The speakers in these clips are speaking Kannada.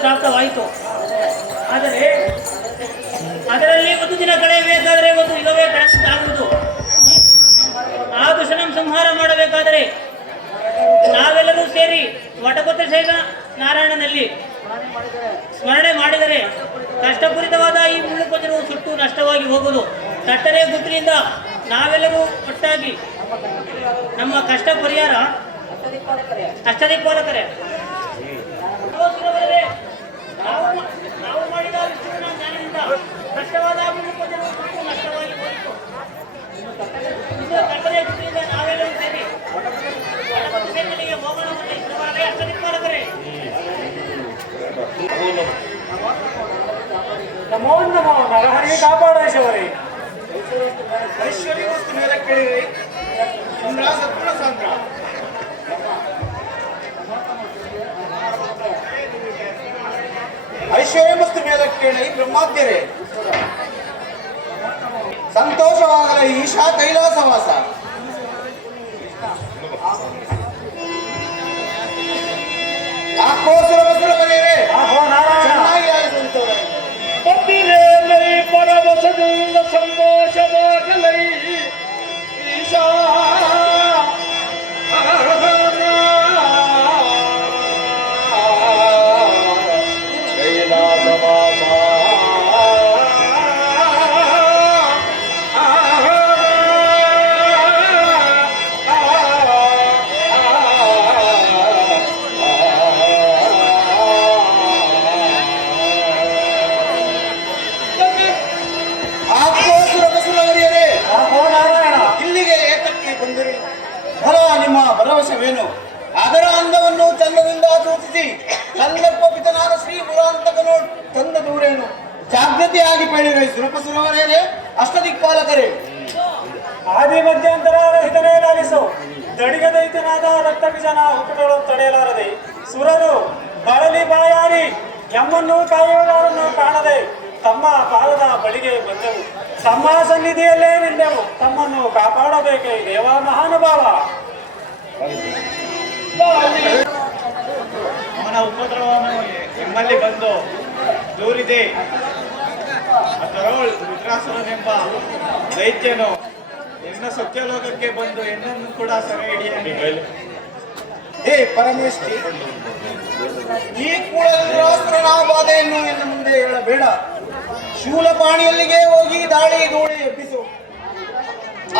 ಪ್ರಾಪ್ತವಾಯಿತು. ಆದರೆ ಅದರಲ್ಲಿ ಒಂದು ದಿನ ಕಳೆಯಬೇಕಾದರೆ ಒಂದು ಯುಗವೇ ಕಳೆದಾಗುವುದು. ಆ ದುಷ್ಟನ ಸಂಹಾರ ಮಾಡಬೇಕಾದರೆ ನಾವೆಲ್ಲರೂ ಸೇರಿ ವಟಕೊತ್ತಶೈಲ ನಾರಾಯಣನಲ್ಲಿ ಸ್ಮರಣೆ ಮಾಡಿದರೆ ಕಷ್ಟಪೂರಿತವಾದ ಈ ಮುಳ್ಳು ಪಂಜರವು ಸುಟ್ಟು ನಷ್ಟವಾಗಿ ಹೋಗುವುದು. ತಟ್ಟರೆ ಗುಟ್ಟಿನಿಂದ ನಾವೆಲ್ಲರೂ ಒಟ್ಟಾಗಿ ನಮ್ಮ ಕಷ್ಟ ಪರಿಹಾರ ಅಷ್ಟದಿಕ್ಪಾಲಕರೇ ನಾವು ಮಾಡಿದ ವಿಷ್ಣುವಿನ ಜ್ಞಾನದಿಂದ ಕಷ್ಟವಾದ ಮುಳ್ಳು ಪಂಜರವು ಸುಟ್ಟು ನಷ್ಟವಾಗಿ ಹೋಯಿತು. ತಟ್ಟರೆ ಗುಟ್ಟಿನಿಂದ ನಾವೆಲ್ಲರೂ ಸೇರಿ ಹೋಗೋಣ. ಅಷ್ಟದಿಕ್ಪಾಲಕರೇ ನಮೋ ನಮೋ ನರಹರಿ ಕಾಪಾಡೇಶ್ವರಿ ಐಶ್ವರ್ಯ ವಸ್ತು ಮೇಲೆ ಕೇಳಿರಿ ಇಂದ್ರ ಸತ್ಪುರ ಸಾಂದ್ರ ಐಶ್ವರ್ಯ ವಸ್ತು ಮೇಲೆ ಕೇಳಿ ಬ್ರಹ್ಮಾದ್ಯರೇ ಸಂತೋಷವಾಗಲ ಈಶಾ ಕೈಲಾಸವಾಸ ಆಕ್ರೋಶರ ಬಸರ ಬರೆಯರೆ ಚೆನ್ನಾಗಿ ಆಲಿಸುವಂತವರೇ ಪರವಶದಿಂದ ಸಂತೋಷವಾಗಲೈ ಈಶಾ ಕೈಲಾಸವಾಸ ಭರವಸೆವೇನು? ಅದರ ಅಂದವನ್ನು ಚಂದದಿಂದ ಸೂಚಿಸಿ ಸಂದರ್ಭಪಿತನಾದ ಶ್ರೀ ಪುರಾಂತಕನು ತಂದ ದೂರೇನು ಜಾಗೃತಿಯಾಗಿ ಪೇಳಿರೈ ಸುರಪಸುರವರೇ ಅಷ್ಟದಿಕ್ಪಾಲಕರೇ ಆದಿ ಮಧ್ಯಂತರ ರಹಿತನೇ ಲಾಲಿಸು ದಡಿಗ ದೈತ್ಯನಾದ ರಕ್ತ ಬೀಜನ ಹುಟ್ಟುಗಳು ತಡೆಯಲಾರದೆ ಸುರರು ಬಳಲಿ ಬಾಯಾರಿ ಎಮ್ಮನ್ನು ಕಾಯುವವರನ್ನು ಕಾಣದೆ ತಮ್ಮ ಪಾದದ ಬಳಿಗೆ ಬಂದೆವು. ತಮ್ಮ ಸನ್ನಿಧಿಯಲ್ಲೇ ನಿಂದೆವು. ತಮ್ಮನ್ನು ಕಾಪಾಡಬೇಕೇ ದೇವ ಮಹಾನುಭಾವ. ಅವನ ಉಪದ್ರವವನ್ನು ಎಮ್ಮಲ್ಲಿ ಬಂದು ದೂರಿದೆ. ಅದರೊಳ್ ರುದ್ರಾಸುರನೆಂಬ ದೈತ್ಯನು ಎನ್ನ ಸತ್ಯಲೋಕಕ್ಕೆ ಬಂದು ಎನ್ನನ್ನು ಕೂಡ ಸೆರೆ ಹಿಡಿಯಲಿ. ಹೇ ಪರಮೇಶ್ವರಿ, ಈ ಕೂಡಲುರಾಸುರನ ಬಾಧೆಯನ್ನು ಎನ್ನ ಮುಂದೆ ಹೇಳಬೇಡ. ಶೂಲಪಾಣಿಯಲ್ಲಿಗೆ ಹೋಗಿ ದಾಳಿ ಧೂಳಿ ಎಬ್ಬಿಸು.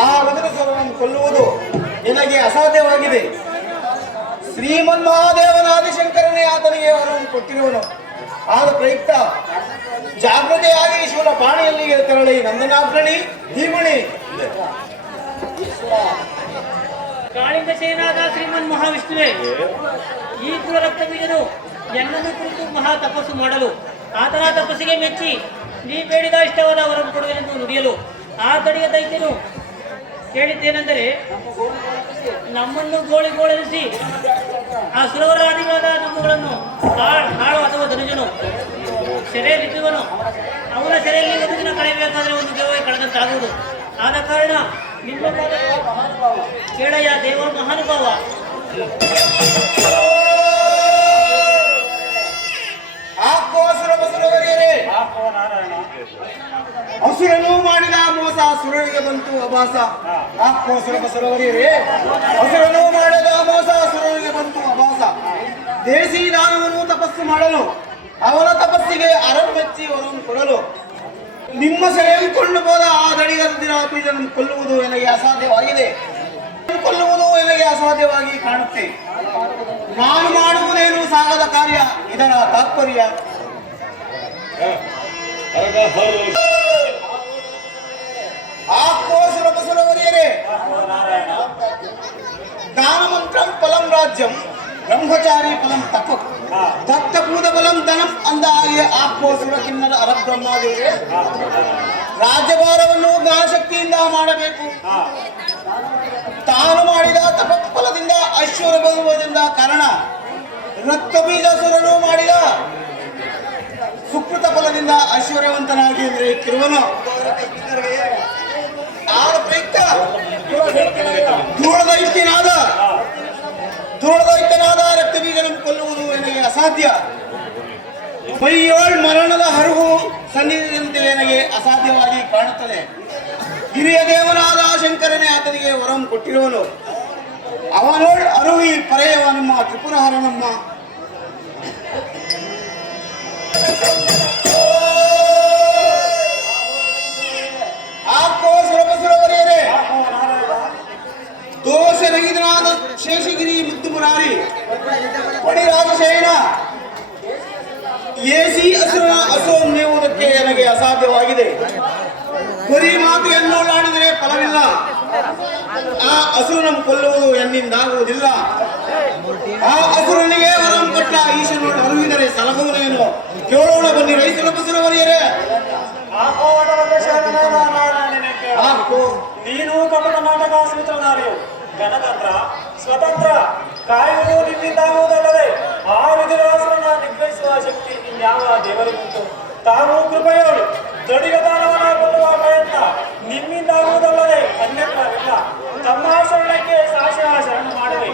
ಆ ವಜ್ರಸ್ವರವನ್ನು ಕೊಲ್ಲುವುದು ನಿನಗೆ ಅಸಾಧ್ಯವಾಗಿದೆ. ಶ್ರೀಮನ್ ಮಹಾದೇವನ ಆದಿಶಂಕರನೇ ಆತನಿಗೆ ವರವನ್ನು ಕೊಟ್ಟಿರುವನು. ಆದ ಪ್ರಯುಕ್ತ ಜಾಗೃತೆಯಾಗಿ ಶೂಲಪಾಣಿಯಲ್ಲಿಗೆ ತೆರಳಿ ನಂದನಾಗ್ರಣಿ ಧೀಮಣಿ ಕಾಳಿಂಗ ಸೇನಾದ ಶ್ರೀಮನ್ ಮಹಾವಿಷ್ಣುವೇ, ಈ ಕುಲ ರಕ್ತ ಬೀಜನು ಎನ್ನನ್ನು ಕುರಿತು ಮಹಾ ತಪಸ್ಸು ಮಾಡಲು ಆತನ ತಪಸ್ಸಿಗೆ ಮೆಚ್ಚಿ ನೀ ಬೇಡಿದ ಇಷ್ಟವಾದ ವರನ್ನು ಕೊಡುವೆನೆಂದು ನುಡಿಯಲು ಆ ತಡಿಯ ದೈತ್ಯನು ಕೇಳಿದ್ದೇನೆಂದರೆ ನಮ್ಮನ್ನು ಗೋಳೆನಿಸಿ ಆ ಸುರವರಾದಿಗಳಾದ ನಮ್ಮಗಳನ್ನು ಹಾಳು ಅಥವಾ ಧನುಜನು ಸೆರೆಯಲ್ಲಿದ್ದುವನು. ಅವನ ಸೆರೆಯಲ್ಲಿ ಒಂದು ದಿನ ಕಳೆಯಬೇಕಾದರೆ ಒಂದು ದೇವೇ ಕಳೆದಂತಾಗುವುದು. ಆದ ಕಾರಣ ನಿಮ್ಮ ಕೇಳಯ್ಯ ದೇವ ಮಹಾನುಭಾವ. ಹಸುರನು ಮಾಡಿದ ಮೋಸ ಸುರರಿಗೆ ಬಂತು ಅಭಾಸ. ಆಕ್ರೋಶರ ಬಸರವರಿಯರೇ, ಹಸುರನು ಮಾಡಿದ ಮೋಸ ಸುರರಿಗೆ ಬಂತು ಅಭಾಸ. ದೇಸಿ ದಾನವನು ತಪಸ್ಸು ಮಾಡಲು ಅವನ ತಪಸ್ಸಿಗೆ ಅರಳು ಮೆಚ್ಚಿ ವರವನ್ನು ಕೊಡಲು ನಿಮ್ಮ ಸೆರೆಯಲ್ಲಿ ಹೋದ ಆ ದಡಿಗರ ಬೀಜವನ್ನು ಕೊಲ್ಲುವುದು ನನಗೆ ಅಸಾಧ್ಯವಾಗಿದೆ. ಕೊಲ್ಲುವುದು ನನಗೆ ಅಸಾಧ್ಯವಾಗಿ ಕಾಣುತ್ತೆ. ನಾನು ಮಾಡುವುದೇನು ಸಾಗದ ಕಾರ್ಯ. ಇದರ ತಾತ್ಪರ್ಯ ಆಕ್ರೋಶರವರಿಯರೇ, ದಾನಮಂತ್ರಂ ಫಲಂ ರಾಜ್ಯಂ, ಬ್ರಹ್ಮಚಾರಿ ಫಲಂ ತಪ, ದತ್ತಭೂತ ಫಲಂ ಧನಂ ಅಂದ ಹಾಗೆ ಆಕ್ರೋಶರ ಕಿನ್ನರ ಅರಬ್ರಹ್ಮಾದೇವಿ ರಾಜ್ಯಭಾರವನ್ನು ಜ್ಞಾನಶಕ್ತಿಯಿಂದ ಮಾಡಬೇಕು. ತಾನು ಮಾಡಿದ ತಪಫಲದಿಂದ ಐಶ್ವರ್ಯ ಬರುವುದರಿಂದ ಕಾರಣ ರಕ್ತ ಬೀಜಾಸುರನು ಮಾಡಿದ ಸುಕೃತ ಫಲದಿಂದ ಐಶ್ವರ್ಯವಂತನಾಗಿ ಅಂದರೆ ಕಿರುವನು ಆದ ಪ್ರಯುಕ್ತ ಧೂಳದೈತ್ಯನಾದ ರಕ್ತ ಬೀಜವನ್ನು ಕೊಲ್ಲುವುದು ನನಗೆ ಅಸಾಧ್ಯ. ಮೈಯೋಳ್ ಮರಣದ ಹರಿವು ಸನ್ನಿಧಿಯಂತೆ ನನಗೆ ಅಸಾಧ್ಯವಾಗಿ ಕಾಣುತ್ತದೆ. ಹಿರಿಯ ದೇವನಾದ ಶಂಕರನೇ ಆತನಿಗೆ ವರಂ ಕೊಟ್ಟಿರುವನು. ಅವನೋಳ್ ಅರುವಿ ಪರೆಯವ ನಮ್ಮ ತ್ರಿಪುರಹರನಮ್ಮ. ಸುರವರಿಯರೇ, ದೋಷರಹಿತನಾದ ಶೇಷಗಿರಿ ಮುದ್ದು ಮುರಾರಿ ಪಡಿ ರಾಜಶೇನ ಏಸಿ ಹಸುರನ ಹಸುವನ್ನೆವುದಕ್ಕೆ ನನಗೆ ಅಸಾಧ್ಯವಾಗಿದೆ. ಬರೀ ಮಾತು ಎನ್ನೋಳಾಡಿದರೆ ಫಲವಿಲ್ಲ. ಆ ಹಸುರನ್ನು ಕೊಲ್ಲುವುದು ಎನ್ನಿಂದಾಗುವುದಿಲ್ಲ. ಆ ಹಸುರನಿಗೆ ವರಂ ಕೊಟ್ಟ ಈಶನೋಡು ಅರುವಿದರೆ ಸಲಹುವನೇನು ಕೇಳೋಣ ಬನ್ನಿ. ರೈತರವರಿಯರೇ, ನೀನು ಕಪಟ ನಾಟಕ ಸೂತ್ರಧಾರಿಯು, ಗಣತಂತ್ರ ಸ್ವತಂತ್ರ ಕಾಯುವುದು ನಿಮ್ಮಿಂದಾಗುವುದಲ್ಲದೆ ಆ ವಿಧಿರಾಸರನ್ನ ನಿಗ್ರಹಿಸುವ ಶಕ್ತಿ ಇನ್ಯಾವ ದೇವರಿಗುಂಟು? ತಾವು ಕೃಪೆಯೋಳು ದಡಿಗದಾನವನ್ನ ಕೊಲ್ಲುವ ಪ್ರಯತ್ನ ನಿಮ್ಮಿಂದಾಗುವುದಲ್ಲದೆ ಅನ್ಯತ್ರವಿಲ್ಲ. ತಮ್ಮ ಶರಣಕ್ಕೆ ಸಾಶಯ ಶರಣ ಮಾಡವೆ,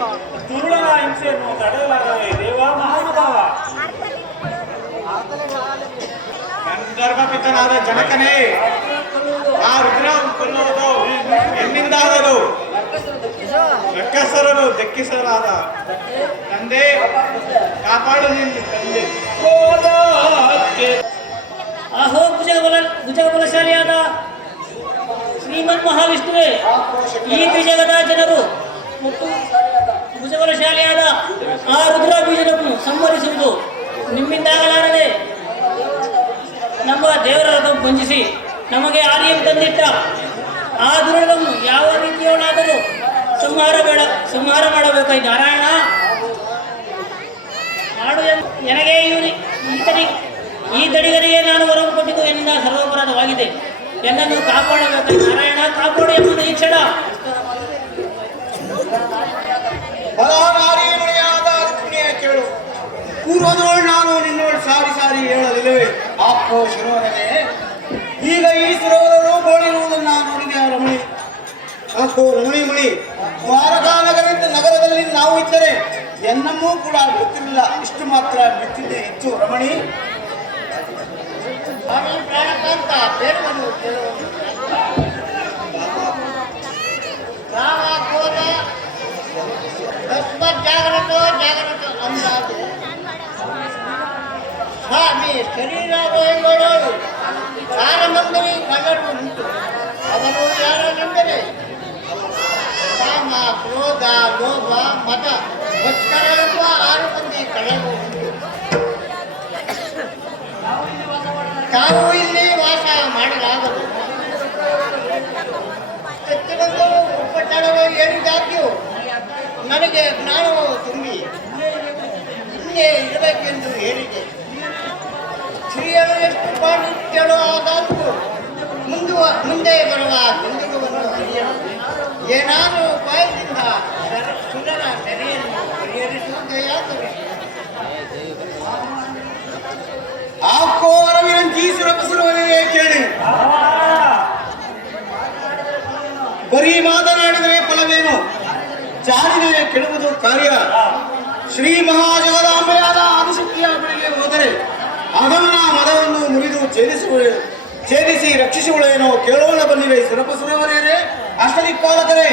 ದುರುಳನ ಹಿಂಸೆಯನ್ನು ತಡೆಯಲಾಗವೆ. ದೇವ ಮಹಾನುಭಾವ, ಗರ್ಭಪಿತನಾದ ಜನಕನೇ, ಆ ರುದ್ರ ಕೊಲ್ಲುವುದು ಎನ್ನಿಂದಾಗದು? ರಕ್ಕಸರನು ಧಕ್ಕಿಸಲಾದ ತಂದೆ ಕಾಪಾಡು ನಿನ್ನ ತಂದೆ. ಅಹೋ ಭುಜಬಲಶಾಲಿಯಾದ ಶ್ರೀಮನ್ ಮಹಾವಿಷ್ಣುವೇ, ಈ ತ್ರಿಜಗದ ಜನರು ಮತ್ತು ಭುಜಬಲಶಾಲಿಯಾದ ಆ ರುದ್ರ ಬೀಜವನ್ನು ಸಂಹರಿಸುವುದು ನಿಮ್ಮಿಂದಾಗಲಾರದೆ. ನಮ್ಮ ದೇವರ ರಥವನ್ನು ಭಂಜಿಸಿ ನಮಗೆ ಆರ್ಯಂ ತಂದಿಟ್ಟ ಆ ದುರುಳನ್ನು ಯಾವ ರೀತಿಯವನಾದರೂ ಸಂಹಾರ ಮಾಡಬೇಕಾയി ನಾರಾಯಣ. ಮಾಡು ನನಗೆ ಈ ದಡಿಗರಿಗೆ ನಾನು ವರವು ಕೊಟ್ಟಿದ್ದು ಎನ್ನಿಂದ ಸರ್ವಾಪರಾಧವಾಗಿದೆ. ಎನ್ನನ್ನು ಕಾಪಾಡಬೇಕಾയി ನಾರಾಯಣ, ಕಾಪಾಡು ಎಂಬುದು ಈ ಕ್ಷಣ. ಕೇಳು, ಪೂರ್ವದೋಳು ನಾನು ನಿನ್ನೋಳು ಸಾರಿ ಸಾರಿ ಹೇಳಲಿಲ್ಲವೇ? ಆಪ್ಕೋ ಶಿರೋರವೇ, ಈಗ ಈ ಸರೋವರರು ಗೋಳಿರುವುದನ್ನು ನೋಡಿದೆ ರಮಣಿ. ಆಕೋ ರಮಣಿ ಮಣಿ, ದ್ವಾರಕಾ ನಗರದಲ್ಲಿ ನಾವು ಇದ್ದರೆ ಎನ್ನಮ್ಮೂ ಕೂಡ ಬಿತ್ತಿರಲಿಲ್ಲ. ಇಷ್ಟು ಮಾತ್ರ ಬಿತ್ತಿದ್ದೆ ಹೆಚ್ಚು ರಮಣಿ. ಜಾಗ್ರತ ಅಂದಾಜು ಸ್ವಾಮಿ ಶರೀರಗಳು ಪ್ರಾರಂಭದಲ್ಲಿ ಕಳ್ಳರು ಉಂಟು. ಅವರು ಯಾರೆಂದರೆ ಕಾಮ, ಕ್ರೋಧ, ಲೋಭ, ಮತ, ಮುಷ್ಕರ ಎಂಬ 6 ಮಂದಿ ಕಳ್ಳರು ಉಂಟು. ತಾವು ಇಲ್ಲಿ ವಾಸ ಮಾಡಲಾಗದು. ಎತ್ತಿನಂದು ಉಪಟಳರು ಹೇಳಿದಾಗ್ಯೂ ನನಗೆ ಜ್ಞಾನವು ತುಂಬಿ ಇಲ್ಲೇ ಇರಬೇಕೆಂದು ಹೇಳಿದೆ. ಸ್ತ್ರೀಯರು ಎಷ್ಟು ಪಾಂಡಿತ್ಯಳು ಆದಾಗೂ ಮುಂದೆ ಬರುವ ಗೊಂದಲವನ್ನು ಅರಿಯಲು ಏನಾದರೂ ಉಪಾಯದಿಂದ ಸುರರ ಸೆರೆಯನ್ನು ಪರಿಹರಿಸುವುದೆಯಾದರೆ ಆಪ್ಕೋ ಅರವಿರಂಜಿ ಸುರಪಸುರವನಿಗೆ ಕೇಳಿ. ಬರೀ ಮಾತನಾಡಿದರೆ ಫಲವೇನು? ಜಾರಿದರೆ ಕೆಡುವುದು ಕಾರ್ಯ. ಶ್ರೀ ಮಹಾಜಗದಾಂಬೆಯಾದ ಆದಿಶಕ್ತಿಯ ಬಳಿಗೆ ಹೋದರೆ ಅದನ್ನ ಮದವನ್ನು ಮುರಿದು ಛೇದಿಸಿ ರಕ್ಷಿಸುವಳೇನೋ ಕೇಳೋಣ ಬನ್ನಿರೇ ಸುರಪಸುರವರೇ, ಅಷ್ಟದಿಕ್ಪಾಲಕರೇ.